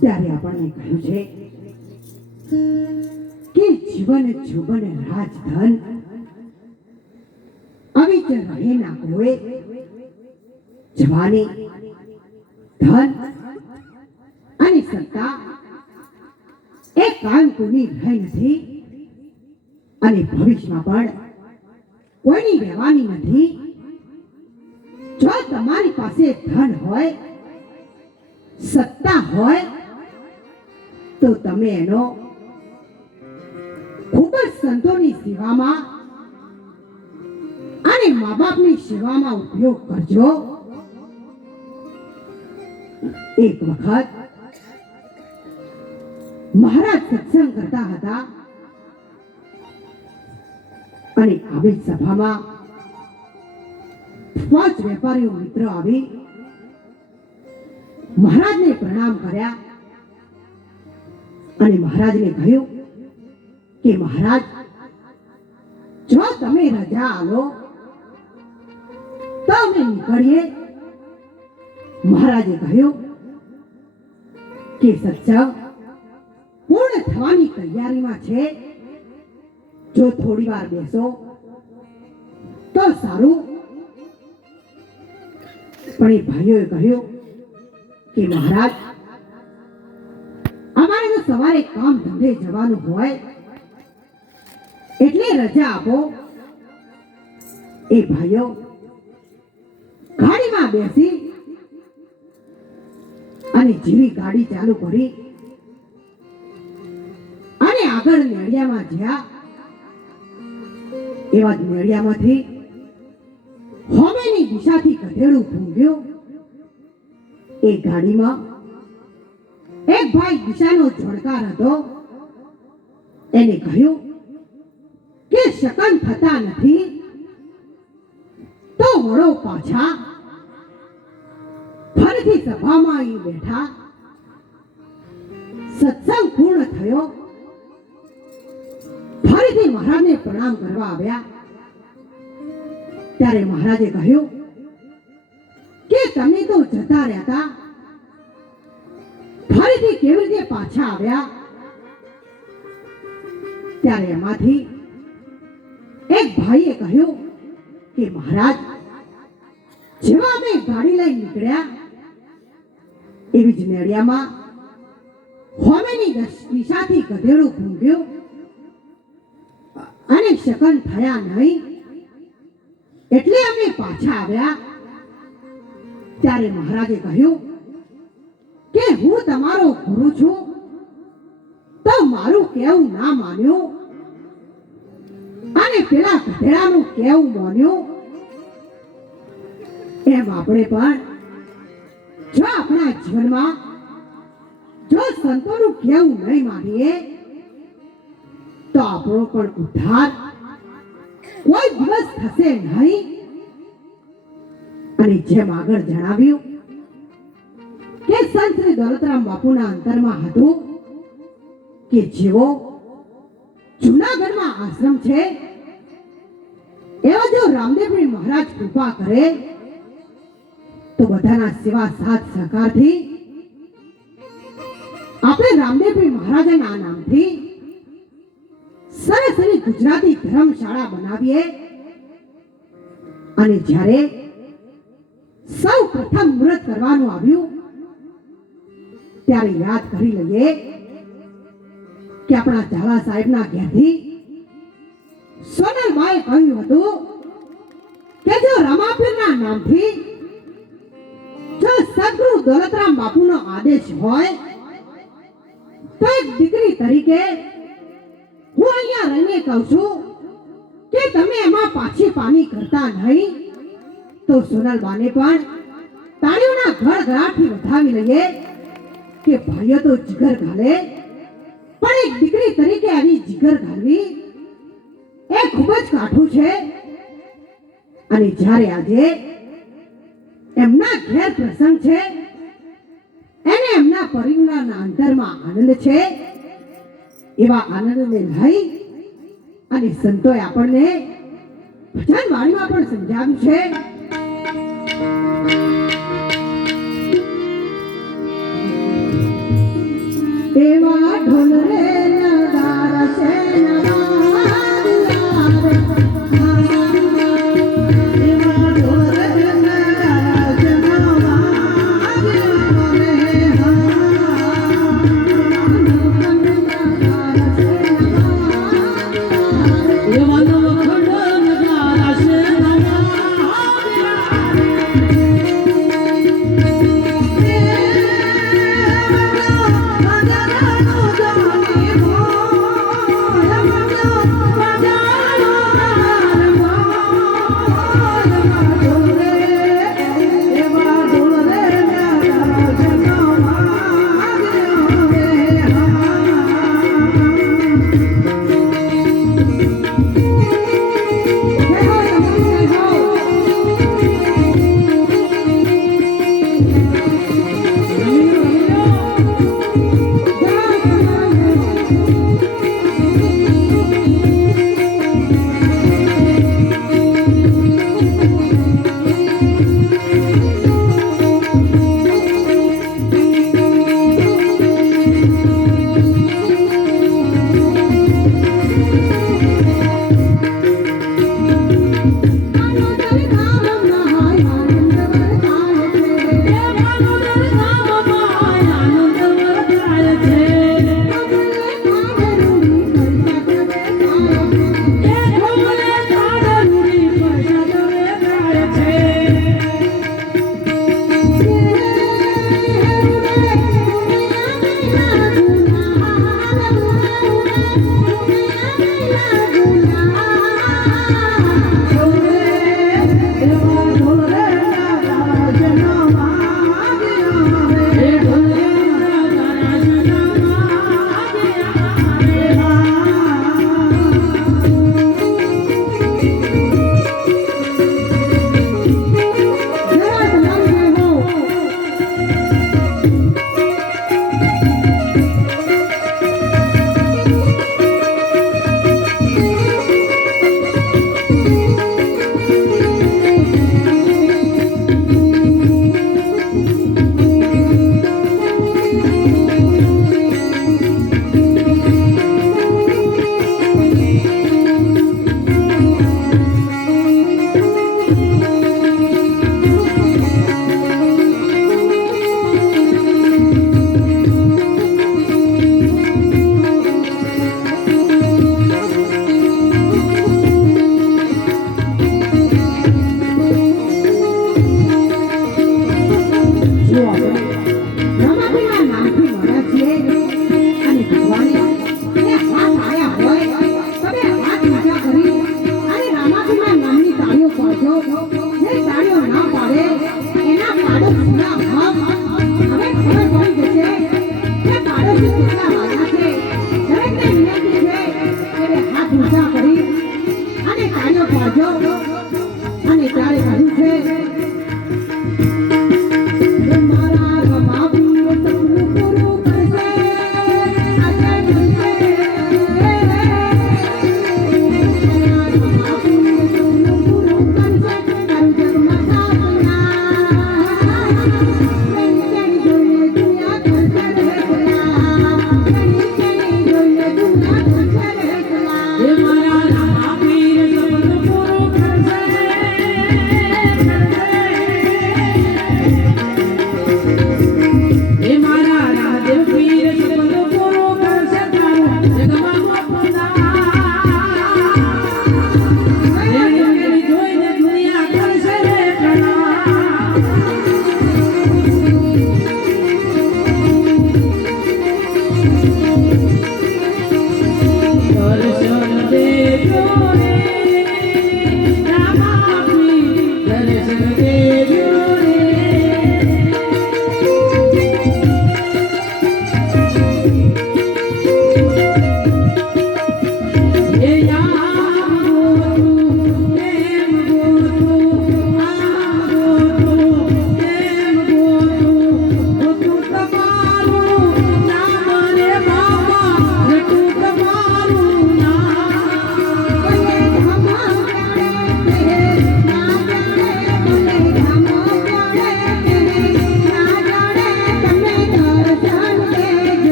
ત્યારે આપણને કહ્યું કે જીવન જુબન રાજધન. આવી જ રહે કોઈ જવાની ધન અને સત્તા એ કાંકુની રહી નથી. અને ભવિષ્યમાં પણ કોઈની રહેવાની નથી. જો તમારી પાસે ધન હોય, સત્તા હોય, તો તમે એનો ખૂબ જ સંતોની સેવામાં અને મા બાપની સેવામાં ઉપયોગ કરજો. એક વખત મહારાજ સત્સંગ કરતા હતા. અને આવી સભામાં પાંચ વેપારીઓ મિત્ર આવી મહારાજને પ્રણામ કર્યા અને મહારાજને કહ્યું કે મહારાજ, જો તમે રજા આલો તો અમે નીકળીએ. મહારાજે કહ્યું કે સત્સંગ પૂર્ણ થવાની તૈયારીમાં છે. જો થોડી વાર બેસો. તો સારું. પણ એ ભાઈઓએ કહ્યું કે મહારાજ, અમારે તો સવારે કામ ધંધે જવાનું હોય, એટલે રજા આપો. એ ભાઈઓ ગાડીમાં બેસી અને જેવી ગાડી ચાલુ કરી અને આગળ નેડિયામાં જ્યાં એવા જ હોમેની દિશાથી ગધેડું ભૂંગ્યું એ ગાડીમાં એક ભાઈ દિશાનો જોડકાર હતો. એને કહ્યું કે શકન થતા નથી તો વળો પાછા. ફરીથી સભામાં આવી બેઠા. સત્સંગ પૂર્ણ થયો. ફરીથી મહારાજને પ્રણામ કરવા આવ્યા. ત્યારે મહારાજે કહ્યું, કે તમે તો જતા રહ્યા હતા. ફરીથી કેવી રીતે પાછા આવ્યા? ત્યારે એમાંથી એક ભાઈએ કહ્યું કે, મહારાજ, જેવા અમે ગાડી લઈ નીકળ્યા, એવી જ નેડિયામાં હોમેની દિશાથી ગધેડું ભૂંગ્યું અને શકન થયા નહીં. એટલે અમે પાછા આવ્યા. ત્યારે મહારાજે કહ્યું કે હું તમારો ગુરુ છું. તો મારું કેવું ના માન્યું? અને પેલા ગધેડાનું કેવું માન્યું? એમ આપણે પણ જો આપણા જીવનમાં જો સંતોનું કેવું નહીં માનીએ તો આપણો પણ ઉદ્ધાર કોઈ દિવસ થશે નહીં. અને જેમ આગળ જણાવ્યું કે સંત દોલતરામ બાપુના અંતરમાં હતું કે જેવો જુનાગઢમાં આશ્રમ છે, એવા જો રામદેવજી મહારાજ કૃપા કરે, તો બધાના સેવા સાથ સહકારથી આપણે રામદેવજી મહારાજના નામથી સરસ એવી ગુજરાતી ધર્મશાળા બનાવીએ. અને જ્યારે સૌ પ્રથમ મુહૂર્ત કરવાનું આવ્યું, ત્યારે યાદ કરી લઈએ કે આપણા ઝાલા સાહેબના ઘેરથી સોનલબાએ કહ્યું હતું કે જો રમાપીરના નામથી જો સદગુરુ દોલતરામ બાપુનો આદેશ હોય, તો એક દીકરી તરીકે રહીને કહું છું કે તમે એમાં પાછી પાની કરતા નહીં. તો સોનલબાને પણ તાળીઓના ગળગળાટથી વધાવી લઈએ કે ભાઈઓ તો જીગર ઘાલે પણ એક દીકરી તરીકે આવી જીગર ઘાલવી એ ખૂબ જ કાઠું છે. અને જ્યારે આજે એમના ઘેર પ્રસંગ છે, એને એમના પરિવારના અંતરમાં આનંદ છે, એવા આનંદને લઈ અને સંતોએ આપણને ભજન વાણીમાં પણ સમજાવ્યું છે. you. પૂજા કરી અને કાર્ય પાડજો